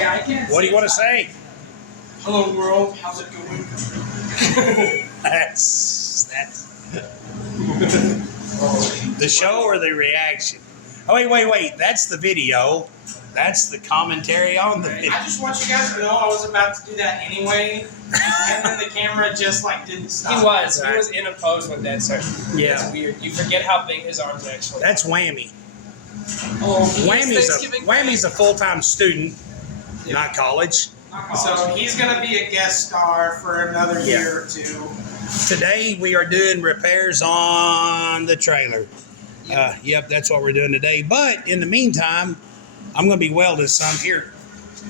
Hey, I can't. What do you want to say? Hello, world. How's it going? That's the show or the reaction? Oh, wait. That's the video. That's the commentary on the video. I just want you guys to know I was about to do that anyway, and then the camera just like didn't stop. He was in a pose with that, sir. Yeah. It's weird. You forget how big his arms actually. That's Whammy. Oh, Whammy's a full-time student, not college. So he's gonna be a guest star for another year or two. Today we are doing repairs on the trailer. Yep, that's what we're doing today. But in the meantime, I'm going to be welding some here.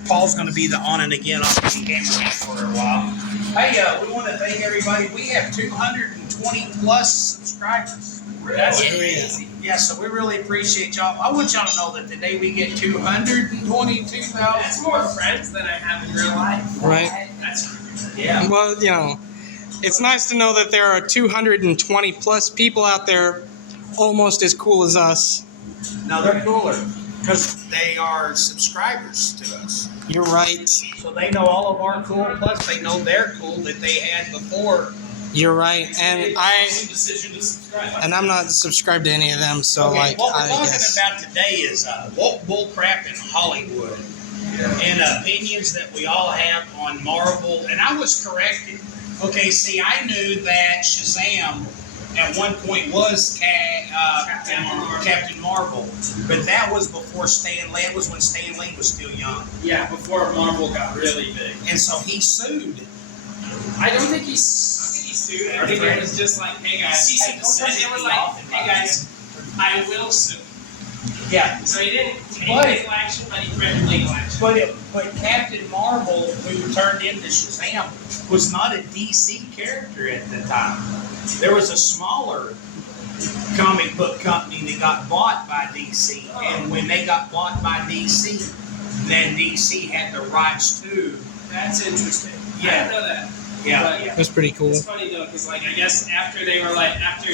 Paul's going to be the on and again off the camera for a while. Hey, we want to thank everybody. We have 220 plus subscribers. That's crazy. Yeah, so we really appreciate y'all. I want y'all to know that today we get 222,000. That's more friends than I have in real life. Right. Yeah. Well, you know, it's nice to know that there are 220 plus people out there almost as cool as us. No, they're cooler because they are subscribers to us. You're right. So they know all of our cool, plus they know their cool that they had before. You're right, and Decision to subscribe. I'm not subscribed to any of them, so Okay, what we're I talking guess. about today is woke bullcrap in Hollywood and opinions that we all have on Marvel. And I was corrected. Okay, see, I knew that Shazam at one point was Captain Marvel, but that was before Stan Lee. That was when Stan Lee was still young. Yeah, before Marvel got really big. And so he sued. I don't think he sued. I think it was just like, hey guys. It was like, hey guys, I will sue. Yeah. So he didn't take legal action, but he threatened legal action. But Captain Marvel, who turned into Shazam, was not a DC character at the time. There was a smaller comic book company that got bought by DC, and when they got bought by DC, then DC had the rights to. That's interesting. Yeah. I didn't know that. Yeah. That's pretty cool. It's funny though, because like I guess after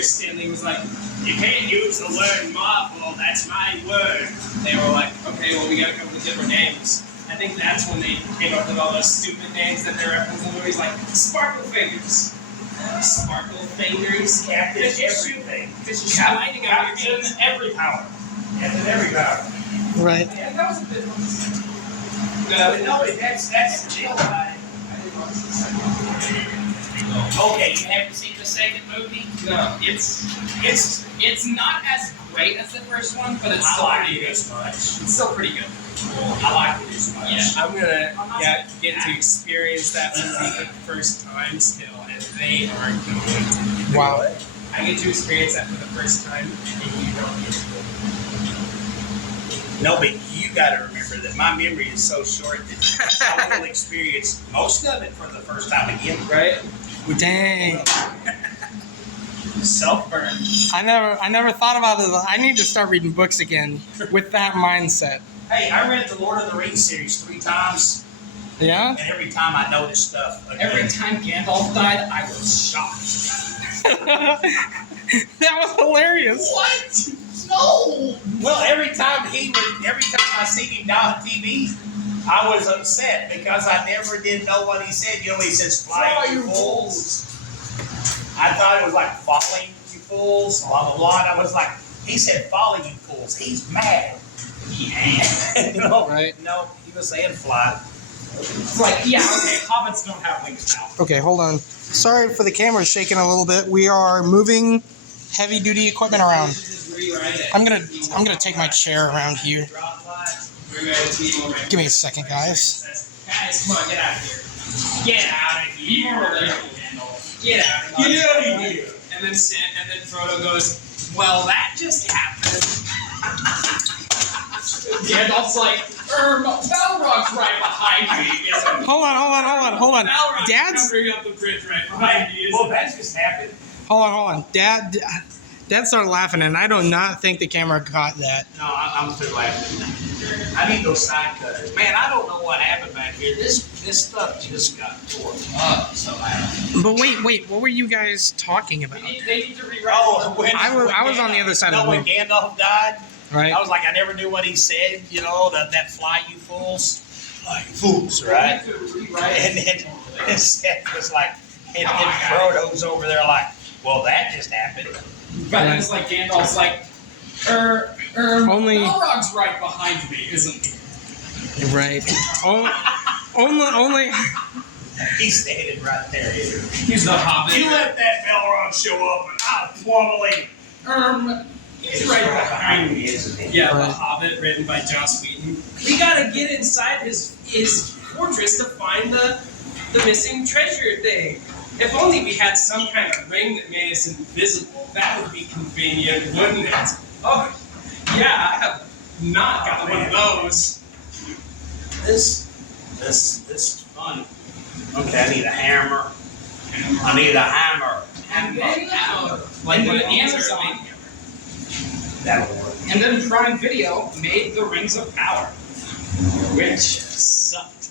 Stanley was like, you can't use the word Marvel, that's my word. They were like, okay, well we gotta come up with different names. I think that's when they came up with all those stupid names that they reference in movies, like Sparkle Fingers. Sparkle Fingers, Captain Everything. This is shining out your hands. Every power. Captain Every Power. Right. Yeah, that was a bit. No, that's the deal about it. Okay, you haven't seen the second movie? No, it's not as great as the first one, but it's still pretty good. It's still pretty good. I like it as much. Yeah, I'm gonna get to experience that movie for the first time still, and they are good. Wow. I get to experience that for the first time, and you don't get to. No, but you got to remember that my memory is so short that I will experience most of it for the first time again. Right? Dang. Self-burn. I never thought about it. I need to start reading books again with that mindset. Hey, I read the Lord of the Rings series 3 times, Yeah? and every time I noticed stuff. Every time Gandalf died, I was shocked. That was hilarious. What? No. Well, every time I seen him die on TV, I was upset because I never did know what he said. You know, he says, "Fly, you fools." I thought it was like "falling, you fools," blah blah blah. And I was like, he said, "Falling, you fools." He's mad. Yeah. No, Right. No, he was saying "fly." It's like, yeah, okay, hobbits don't have wings now. Okay, hold on. Sorry for the camera shaking a little bit. We are moving heavy duty equipment around. I'm gonna take my chair around here. Give me a second, guys. Guys, come on, get out of here. Get out of here. Get out of here. Get out of here. And then Frodo goes, well, that just happened. Gandalf's like, Balrog's right behind me. Hold on. Balrog's Dad's. covering up the bridge right behind me. Well, that just happened. Hold on. Dad started laughing, and I do not think the camera caught that. No, I'm still laughing. I need those side cutters. Man, I don't know what happened back here. This stuff just got torn up somehow. But wait, what were you guys talking about? They need to rewrite I was on the other side of the when room. Gandalf died, Right? I was like, I never knew what he said, you know, that fly you fools. like fools, right? You have to rewrite And then Seth was like, and Frodo's over there like, well, that just happened. But it's like Gandalf's like, Only- Balrog's right behind me, isn't he? Right. Only. He's standing right there. He's the Hobbit. You let that Balrog show up, and I'll formally. He's right behind me. Isn't he? Yeah, The Right. Hobbit, written by Joss Whedon. We gotta get inside his fortress to find the missing treasure thing. If only we had some kind of ring that made us invisible. That would be convenient, wouldn't it? Oh, yeah, I have not got one of those. This is fun. Okay, I need a hammer. I need a hammer. Like And what then Amazon. That'll work. And then Prime Video made the Rings of Power, which sucked.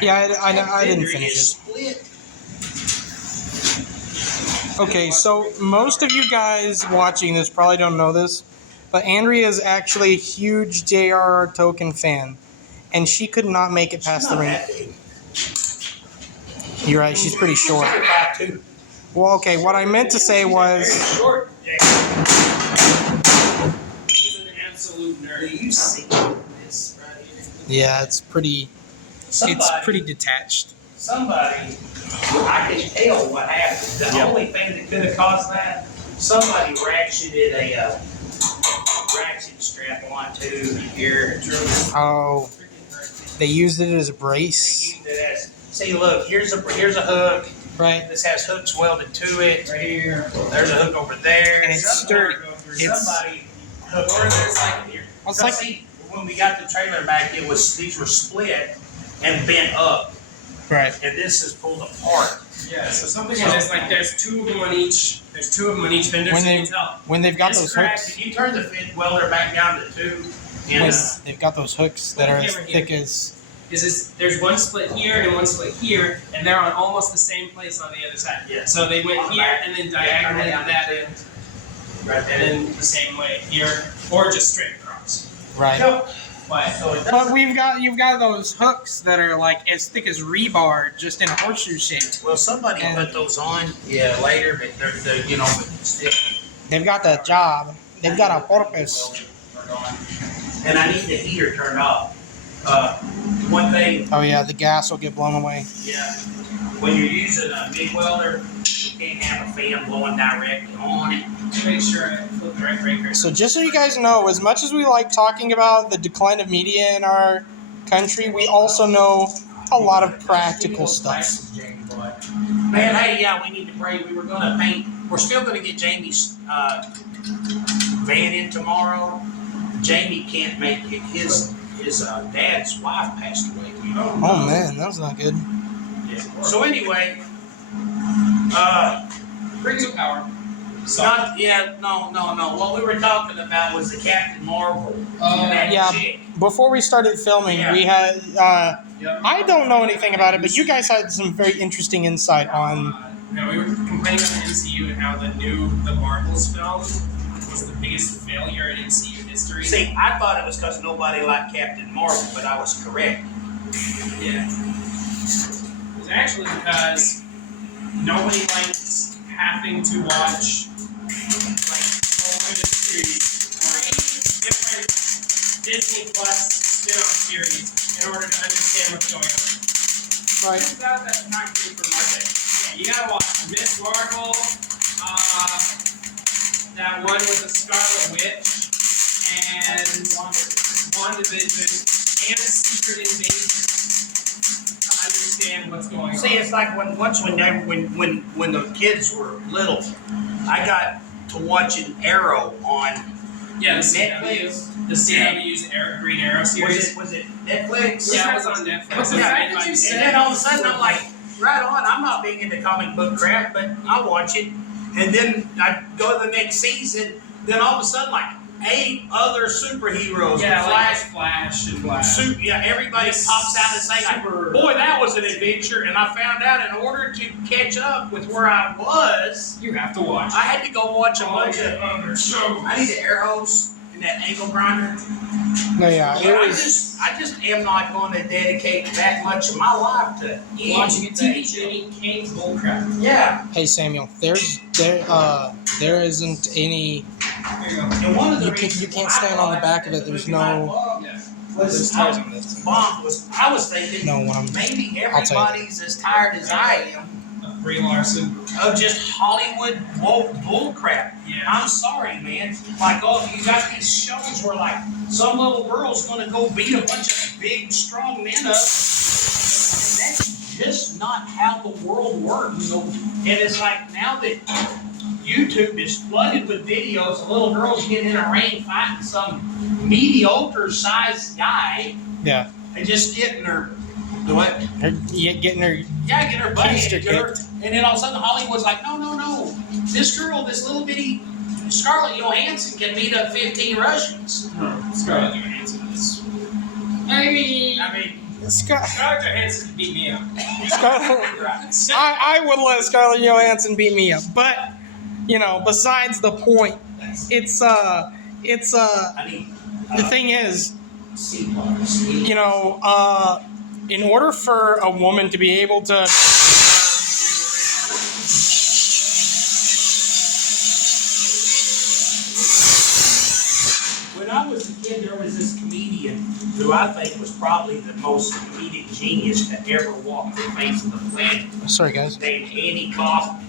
Yeah, I didn't finish it. Split. Okay, so most of you guys watching this probably don't know this, but Andrea is actually a huge J.R.R. Tolkien fan, and she could not make it past the ring. You're right, she's pretty short. 5'2". Well, okay, what I meant to say was, Short. He's an absolute Do nerd. you see this right here? yeah, it's pretty detached. Somebody, I can tell what happened. The only thing that could have caused that, somebody ratcheted a ratchet strap onto here. Oh, they used it as a They brace, used it as, see, look, here's a hook. right? This has hooks welded to it. Right here. There's a hook over there. And it's Somebody- sturdy. Somebody hooked Or it. there's like here. It's Now, like, see, when we got the trailer back, these were split and bent up, right. and this is pulled apart. Yeah, so something is like there's two of them on each. There's two of them on each fender, When so you they- can tell. When they've got This those crack, hooks, Can you turn the fit welder back down to 2? And, when they've got those hooks that are as thick as, There's one split here and one split here, and they're on almost the same place on the other side. Yeah. So they went here and then diagonally to that end, right and there. then the same way here, or just straight across. right. So, But so it But doesn't, you've got those hooks that are like as thick as rebar, just in horseshoe shape. well, somebody And- put those on, yeah, later, but they're you know, but still. They've got that job. They've got a purpose. And I need the heater turned off. One thing, Oh yeah, the gas will get blown away. yeah, when you're using a MIG welder, you can't have a fan blowing directly on it. make sure I flip the right breaker. So just so you guys know, as much as we like talking about the decline of media in our country, we also know a lot of practical stuff. Man, hey, yeah, we need to pray. We were gonna paint. We're still gonna get Jamie's van in tomorrow. Jamie can't make it. His dad's wife passed away. Oh man, that was not good. So anyway, Rings of Power. no. What we were talking about was the Captain Marvel. That Yeah. chick. Before we started filming, Yeah. we had. Yep. I don't know anything about it, but you guys had some very interesting insight on. No, we were complaining about the MCU and how the Marvels film was the biggest failure in MCU history. See, I thought it was because nobody liked Captain Marvel, but I was correct. Yeah. It was actually because nobody liked having to watch like all the series, different Disney Plus spin-off series in order to understand what's going on. Right. Without that time for Monday. Yeah, you gotta watch Miss Marvel, that one with the Scarlet Witch, and WandaVision, and Secret Invasion to understand what's going on. See, it's like when the kids were little, I got to watching Arrow on. Yeah, the Netflix. CW's Green Arrow series. Was it Netflix? Yeah, it was on Netflix. Yeah. It was made by And then all of a sudden I'm like, right on, I'm not big into comic book crap, but I'll watch it. And then I go to the next season, then all of a sudden like 8 other superheroes. Yeah, like Flash. Flash and Flash. Everybody pops out and say, like, boy, that was an adventure. And I found out in order to catch up with where I was, You have to watch. I had to go watch a all bunch the of. other shows. I need an air hose. And that ankle grinder. No, yeah, But it I was. just am not going to dedicate that much of my life to Watching a TV anything. show eating cake bullcrap. Yeah. Hey Samuel, there isn't any. There you go. And one of the You can't stand on the back of it. There's no. Yeah. Was, There's tires on this. I was thinking No, when I'm. maybe I'll tell you. everybody's as tired as I am Brie Larson. of just Hollywood woke bullcrap. Yeah. I'm sorry, man. Like, oh, you got these shows where like some little girl's gonna go beat a bunch of big, strong men up. And that's just not how the world works. And it's like now that YouTube is flooded with videos of little girls getting in a ring fighting some mediocre-sized guy Yeah. and just getting her, what? Getting her. Yeah, get her butt Keister handed to her. And then all of a sudden Hollywood's like, no. This girl, this little bitty Scarlett Johansson can beat up 15 Russians. Scarlett Johansson is. I mean, Scar- Scarlett Johansson beat me up. I would let Scarlett Johansson beat me up, but besides the point, it's I mean, the thing is, C+. in order for a woman to be able to. When I was a kid, there was this comedian who I think was probably the most comedic genius to ever walk the face of the planet, Sorry, guys. named Andy Kaufman.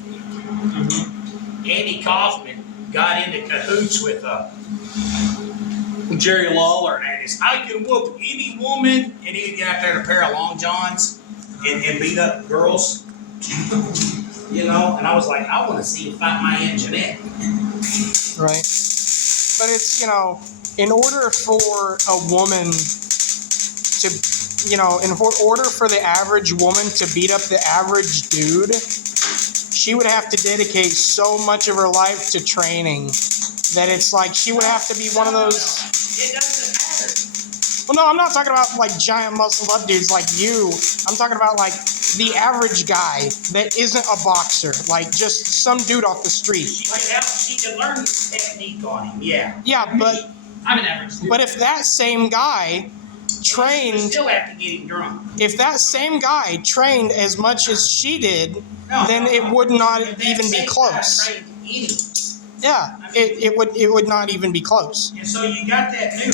Andy Kaufman got into cahoots with Jerry Lawler and had his, I can whoop any woman, and he would get out there in a pair of long johns and beat up girls. And I was like, I want to see him fight my Aunt Jeanette. Right. But it's, in order for a woman to, in order for the average woman to beat up the average dude, she would have to dedicate so much of her life to training that it's like she would have to be one of those. It doesn't matter. Well, no, I'm not talking about like giant muscled up dudes like you. I'm talking about like the average guy that isn't a boxer, like just some dude off the street. She can learn the technique on him, yeah. Yeah, but I'm an average dude. But if that same guy You trained, still have to get him drunk. if that same guy trained as much as she did, then it would not If that even be same guy close. trained anyone. Yeah, it would not even be close. And so you got that new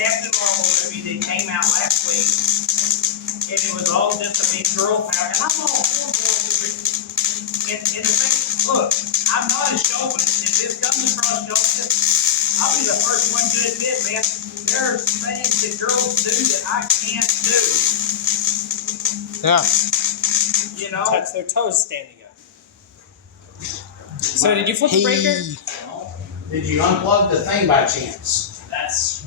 Captain Marvel movie that came out last week, and it was all just a big girl power. And I'm all for girls. And the thing, look, I'm not a chauvinist. If this comes across chauvinist, I'll be the first one to admit, man, there are things that girls do that I can't do. Yeah. Touch their toes standing up. So did you flip the breaker? Did you unplug the thing by chance? That's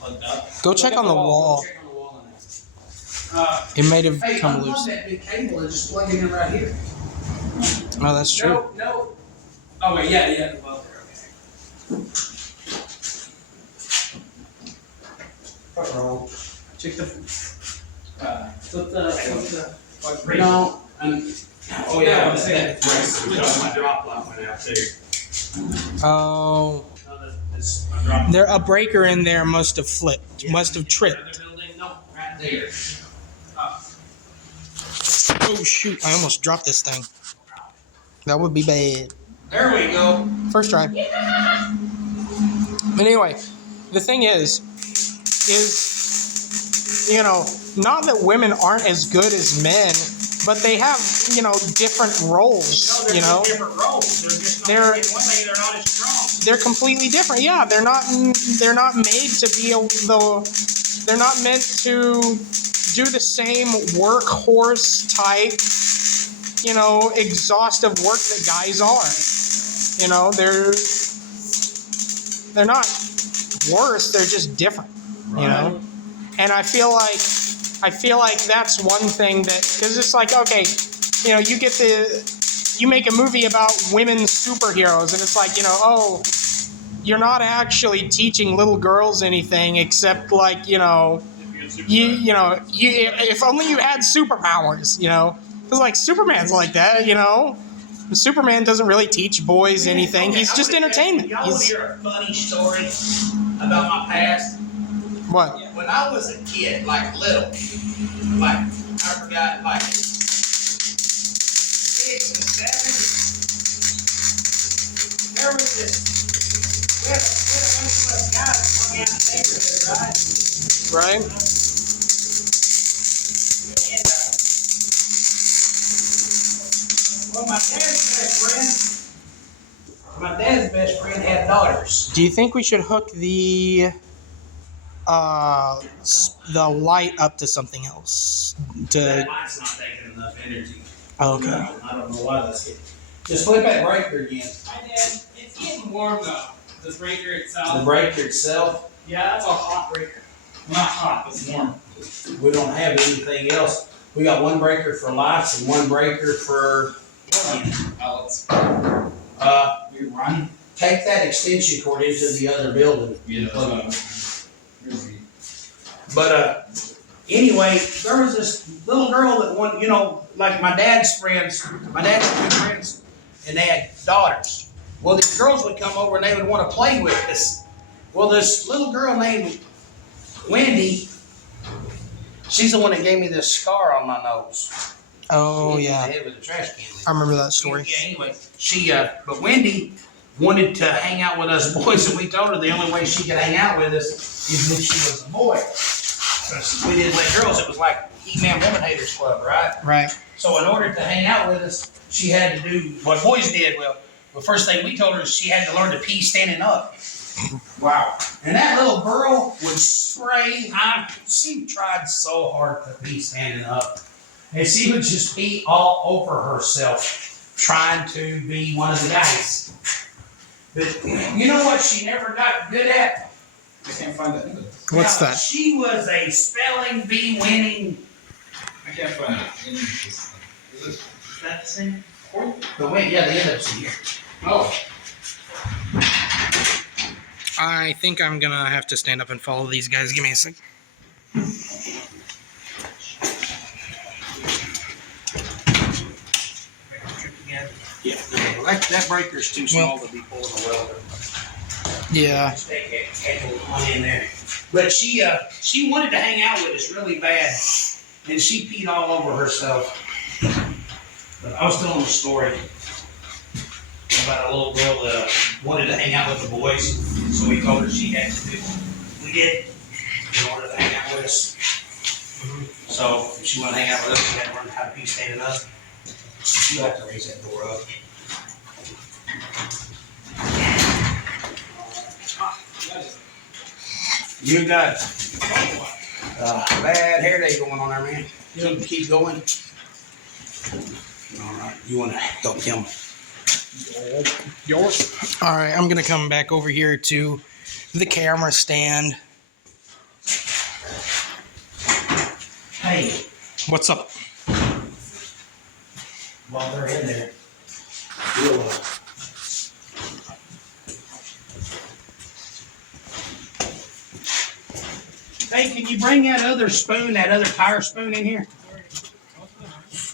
plugged up. Go check on the wall. Check on the wall on that. It might have Hey, come unplug loose. that big cable and just plug it in right here. Oh, that's true. No. Oh wait, yeah, the welder. Okay. Check the. Flip the plug breaker. No. Oh yeah, I was saying- my drop light went out too. Oh, My drop there a breaker in there must have flipped, must have tripped. Another building? No. right there. Oh shoot! I almost dropped this thing. That would be bad. There we go. First try. But anyway, the thing is, not that women aren't as good as men, but they have, different roles. They're just different roles. They're just not, They're- in one thing they're not as strong. They're completely different. Yeah, they're not made to be they're not meant to do the same workhorse type, exhaustive work that guys are. They're not worse, they're just different, And I feel like that's one thing that, because it's like, okay, you make a movie about women superheroes, and it's like, you're not actually teaching little girls anything except like, if only you had superpowers, because like Superman's like that, Superman doesn't really teach boys anything. He's just entertainment. Y'all want to hear a funny story about my past? What? When I was a kid, like little, like I forgot, like 6 and 7, there was this. We had a bunch of us guys hung out in the neighborhood, right? Right? And well, my dad's best friend had daughters. Do you think we should hook the light up to something else? That light's not taking enough energy. Okay. I don't know why that's it. Just flip that breaker again. Hi, Dad. It's getting warm though. The breaker itself. The breaker itself. Yeah, that's a hot breaker. Not hot, it's warm. We don't have anything else. We got one breaker for lights and one breaker for Outlets. You're running. Take that extension cord into the other building. Yeah. But anyway, there was this little girl that wanted, you know, like my dad's friends. My dad had good friends, and they had daughters. Well, these girls would come over and they would want to play with us. Well, this little girl named Wendy, she's the one that gave me this scar on my nose. Oh, Hit me in yeah. the head with a trash can. I remember that story. Yeah, anyway, but Wendy wanted to hang out with us boys, and we told her the only way she could hang out with us is if she was a boy. So we didn't let girls. It was like E-Man Woman Haters Club, right? Right. So in order to hang out with us, she had to do what boys did. Well, the first thing we told her is she had to learn to pee standing up. Wow. And that little girl would spray. She tried so hard to pee standing up. And she would just pee all over herself, trying to be one of the guys. But you know what she never got good at? I can't find that. What's Now, that? She was a spelling bee winning. I can't find it. Is that the same? The way, yeah, the end of the year. Oh. I think I'm gonna have to stand up and follow these guys. Give me a sec. Yeah, no, that breaker's too small to be pulling a welder. Yeah. Just take that cable on in there. But she wanted to hang out with us really bad, and she peed all over herself. But I was telling a story about a little girl that wanted to hang out with the boys, so we told her she had to do what we did in order to hang out with us. So if she wanted to hang out with us, she had to learn how to pee standing up. You'll have to raise that door up. You got bad hair day going on there, man. You keep going. All right, you want to help him? Yours. All right, I'm gonna come back over here to the camera stand. Hey, What's up? while they're in there, we'll, hey, can you bring that other spoon, that other tire spoon in here?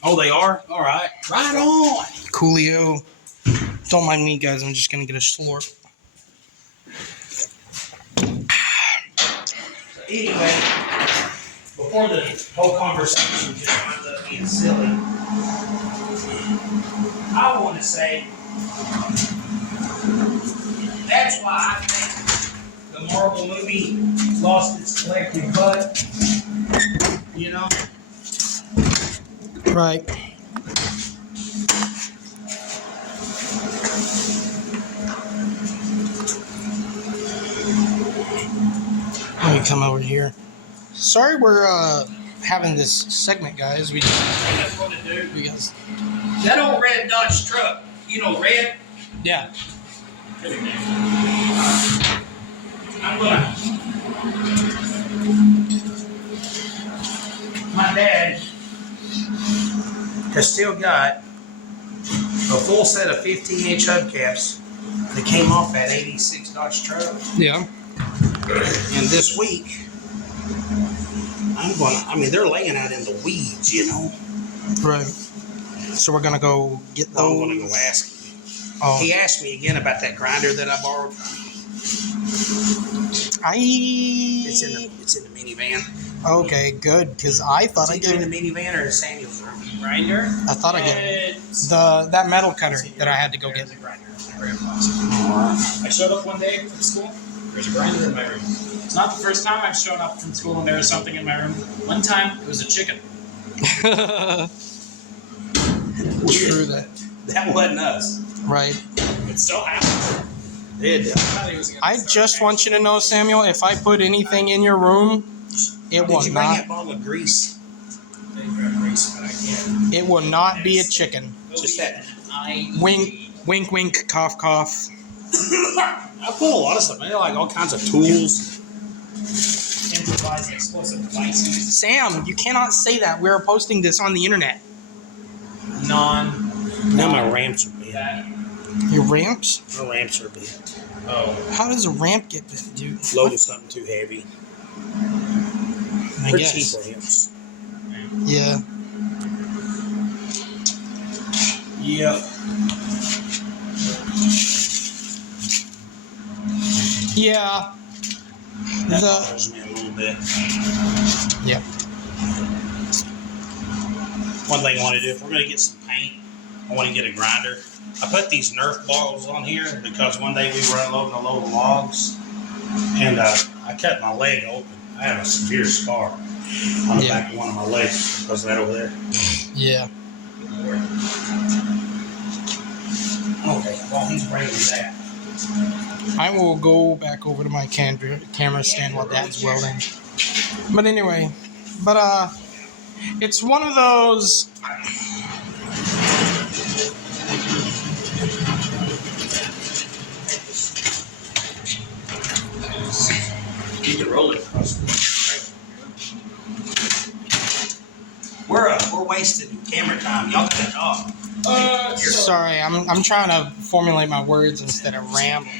Oh, they are? All right. Right on. Coolio. Don't mind me, guys. I'm just gonna get a slurp. Anyway, before the whole conversation just winds up being silly, I want to say that's why I think the Marvel movie lost its collective butt. You know? Right. Let me come over here. Sorry we're having this segment, guys. We just That's what it do. because That old red Dodge truck, you know, red. yeah. I'm gonna. My dad has still got a full set of 15-inch hubcaps that came off that 86 Dodge truck. Yeah. And this week, they're laying out in the weeds, you know. Right. So we're gonna go get I'm those. gonna go ask him. Oh, He asked me again about that grinder that I borrowed. It's in the minivan. Okay, good. Because I thought I It's either gave in the minivan or in Samuel's room. Grinder. I thought I gave it It's that metal cutter that I had to go get. There's a grinder in my room. I showed up one day from school. There's a grinder in my room. It's not the first time I've shown up from school and there was something in my room. One time it was a chicken. True that. That wasn't us. Right. It still happened. It I just want you to know, Samuel, if I put anything in your room, it Did will you bring not. that bottle of grease? It will not be a chicken. Just that. Wink, wink, wink, cough, cough. I put a lot of stuff in there, like all kinds of tools. Improvised explosive devices. Sam, you cannot say that. We're posting this on the internet. Now my ramps are bent. That. Your ramps? My ramps are bent. Oh. How does a ramp get bent, dude? Loading something too heavy. I Pretty guess. cheap ramps. Yeah. Yep. Yeah. That The bothers me a little bit. yeah. One thing I want to do, if we're going to get some paint, I want to get a grinder. I put these Nerf bottles on here because one day we were unloading a load of logs and I cut my leg open. I have a severe scar on the back of one of my legs because of that over there. Yeah. Okay, well, he's bringing that. I will go back over to my camera stand while Dad's welding. But anyway, it's one of those. You can roll it across the trailer. We're wasting camera time. Y'all got to talk. Sorry, I'm trying to formulate my words instead of ramble.